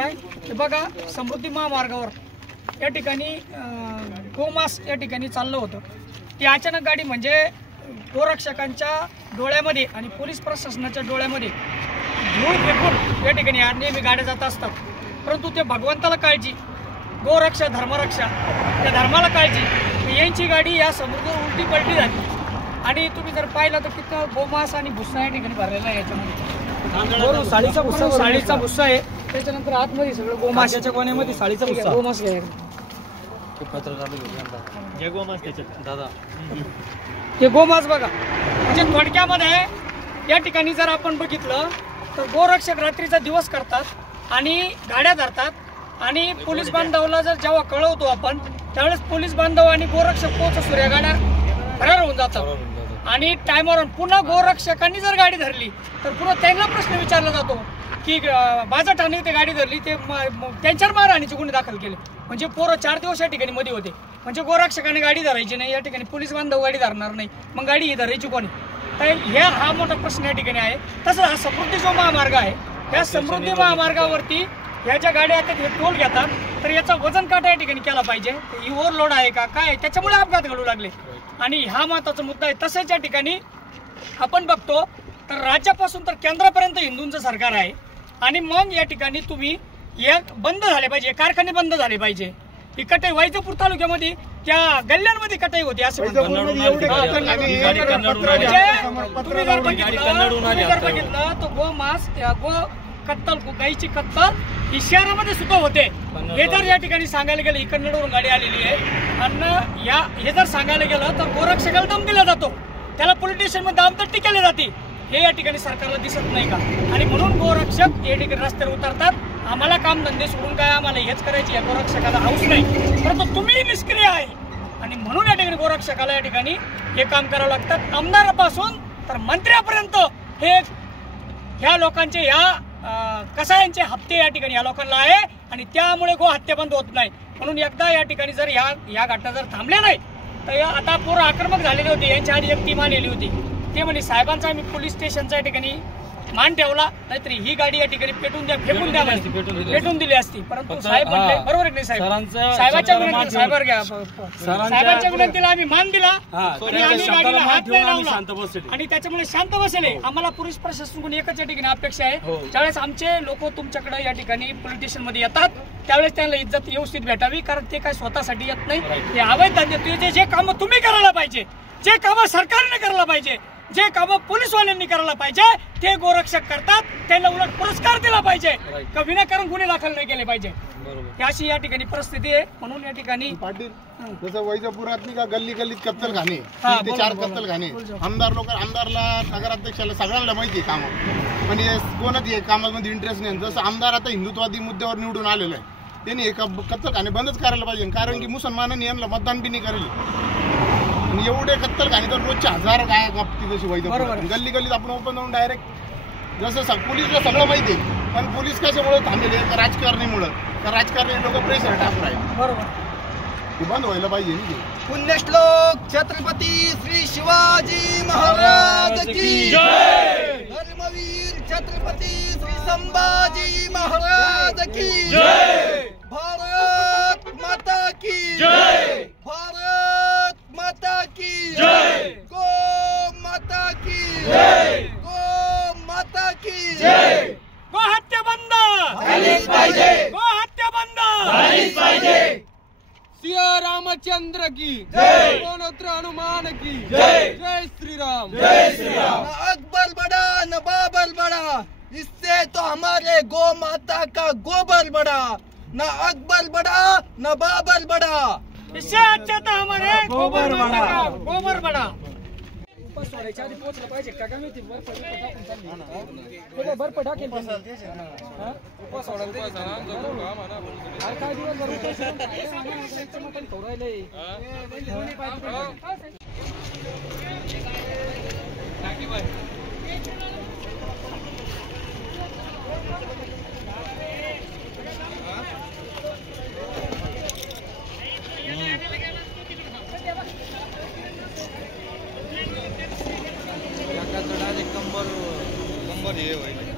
आहे. हे बघा, समृद्धी महामार्गावर या ठिकाणी गोमास या ठिकाणी चाललं होतं. ती अचानक गाडी म्हणजे गोरक्षकांच्या डोळ्यामध्ये आणि पोलीस प्रशासनाच्या डोळ्यामध्ये धूळ फेकून या ठिकाणी नेहमी गाड्या जात असतात. परंतु ते भगवंताला काळजी, गोरक्षा धर्मरक्षा, त्या धर्माला काळजी. यांची गाडी या समुद्रावर उलटी पलटी झाली आणि तुम्ही जर पाहिलं तर तिथं गोमास आणि भुस्सा या ठिकाणी भरलेला आहे. याच्यामध्ये साळीचा भुस्सा आहे, त्याच्यानंतर आतमध्ये सगळं गोमासाच्या कोण्यामध्ये साळीचा भुस्सा, गोमास आहे. हे गोमास बघा, म्हणजे थोडक्यामध्ये या ठिकाणी जर आपण बघितलं तर गोरक्षक रात्रीचा दिवस करतात आणि गाड्या धरतात आणि पोलीस बांधवाला जर जेव्हा कळवतो आपण त्यावेळेस पोलीस बांधव आणि गोरक्षक पोहोच सूर्या गाड्या फरार होऊन जातात आणि टायमवर पुन्हा गोरक्षकांनी जर गाडी धरली तर पुन्हा त्यांना प्रश्न विचारला जातो की बाजाटाने ते गाडी धरली, ते त्यांच्यावर मारहाणीचे गुन्हे दाखल केले. म्हणजे पोरं 4 दिवस या ठिकाणी मध्ये होते. म्हणजे गोरक्षकाने गाडी धरायची नाही, या ठिकाणी पोलीस बांधव गाडी धरणार नाही, मग गाडी ही धरायची कोणी? तर हा मोठा प्रश्न या ठिकाणी आहे. तसंच हा समृद्धी जो महामार्ग आहे, या समृद्धी महामार्गावरती ह्या ज्या गाड्या आता हे टोल घेतात तर याचा वजन काटा या ठिकाणी केला पाहिजे. ही ओव्हरलोड आहे का काय, त्याच्यामुळे अपघात घडू लागले आणि हा महत्त्वाचा मुद्दा आहे. तसंच या ठिकाणी आपण बघतो तर राज्यापासून तर केंद्रापर्यंत हिंदूंचं सरकार आहे आणि मग या ठिकाणी तुम्ही एक बंद झाले पाहिजे, कारखाने बंद झाले पाहिजे. ही कटाई वैजापूर तालुक्यामध्ये त्या गल्ल्यांमध्ये कटाई होती असं तुम्ही जर बघितलं तर गोमास, गो कत्तल, गाईची कत्तल ही शहरामध्ये सुद्धा होते. हे जर या ठिकाणी सांगायला गेलं, ही कन्नडवरून गाडी आलेली आहे आणि हे जर सांगायला गेलं तर गोरक्षकाला दम दिला जातो, त्याला पोलीस स्टेशनमध्ये दामदट्टी केली जाते. हे या ठिकाणी सरकारला दिसत नाही का? आणि म्हणून गोरक्षक या ठिकाणी रस्त्यावर उतरतात. आम्हाला कामधंदे सोडून काय आम्हाला हेच करायची, या गोरक्षकाला हाऊस नाही, परंतु तुम्ही निष्क्रिय आहे आणि म्हणून या ठिकाणी गोरक्षकाला या ठिकाणी हे काम करावं लागतात. आमदारापासून तर मंत्र्यापर्यंत हे ह्या लोकांचे कसायांचे हप्ते या ठिकाणी या लोकांना आहे आणि त्यामुळे गो हत्या बंद होत नाही. म्हणून एकदा या ठिकाणी जर या घटना जर थांबल्या नाही तर आता पूर्ण आक्रमक झालेले होते. यांच्या आधी एक टीम आलेली होती, ते म्हणजे साहेबांचा आम्ही पोलीस स्टेशनच्या या ठिकाणी मान ठेवला, नाहीतरी ही गाडी या ठिकाणी पेटून द्या, फेकून द्या, पेटून दिली असती. परंतु साहेब म्हणले बरोबर आहे नाही साहेब, साहेबांच्या विनंती, साहेबांच्या विनंतीला आम्ही मान दिला आणि आम्ही गाडीला हात नाही लावला आणि त्याच्यामुळे शांत बसले. आम्हाला पोलीस प्रशासनाकडून एकच या ठिकाणी अपेक्षा आहे, ज्यावेळेस आमचे लोक तुमच्याकडे या ठिकाणी पोलीस स्टेशन मध्ये येतात त्यावेळेस त्यांना इज्जत व्यवस्थित भेटावी, कारण ते काय स्वतःसाठी येत नाही. ते अवैध धंदे, जे काम तुम्ही करायला पाहिजे, जे काम सरकारने करायला पाहिजे, जे काम पोलीसवाल्यांनी करायला पाहिजे ते गोरक्षक करतात. त्यांना उलट पुरस्कार दिला पाहिजे, का विनाकारण गुन्हे दाखल नाही केले पाहिजे. अशी या ठिकाणी परिस्थिती आहे. म्हणून या ठिकाणी पाटील जसं वैजापुरात नाही का गल्ली गल्लीत कत्तलखाने, 4 कत्तलखाने, आमदारला, नगराध्यक्षाला सगळ्यांना माहिती आहे काम, आणि कोणाच कामामध्ये इंटरेस्ट नाही. जसं आमदार आता हिंदुत्वादी मुद्द्यावर निवडून आलेलं आहे, त्यांनी एका कत्तलखाने बंदच करायला पाहिजे, कारण की मुसलमानांनी यांना मतदान बी नाही करेल. आणि एवढे कत्तलखाने तर रोजचे 1000 गाया कापतील जशी वैजापूर. गल्ली गल्लीत आपण ओपन जाऊन डायरेक्ट जसं पोलीसला सगळं माहिती आहे, पण पोलीस कशामुळे थांबेले, का राजकारणामुळे, का राजकारणी लोक प्रेशर टाकून आहे. बरोबर, हे बंद व्हायला पाहिजे. पुण्यश्लोक छत्रपती श्री शिवाजी महाराज की जय, धर्मवीर छत्रपती श्री संभाजी महाराज की जय, भारत माता की जय, भारत माता की जय, गो माता की जय, गो माता की जय. गो हत्या बंद झालीच पाहिजे, गो हत्या बंद झालीच पाहिजे. सिया रामचंद्र की जय, पौत्र हनुमान की जय, जय श्री राम, जय श्री राम. न अकबर बड़ा न बाबर बड़ा, इससे तो हमारे गो माता का गोबर बड़ा. न अकबर बड़ा न बाबर बड़ा, इससे अच्छा तो हमारे गोबर बड़ा, गोबर बड़ा. सोडायच्या आधी पोहोचलं पाहिजे का? काय माहिती बर्फ टाकेल काय कंबर हे होईल.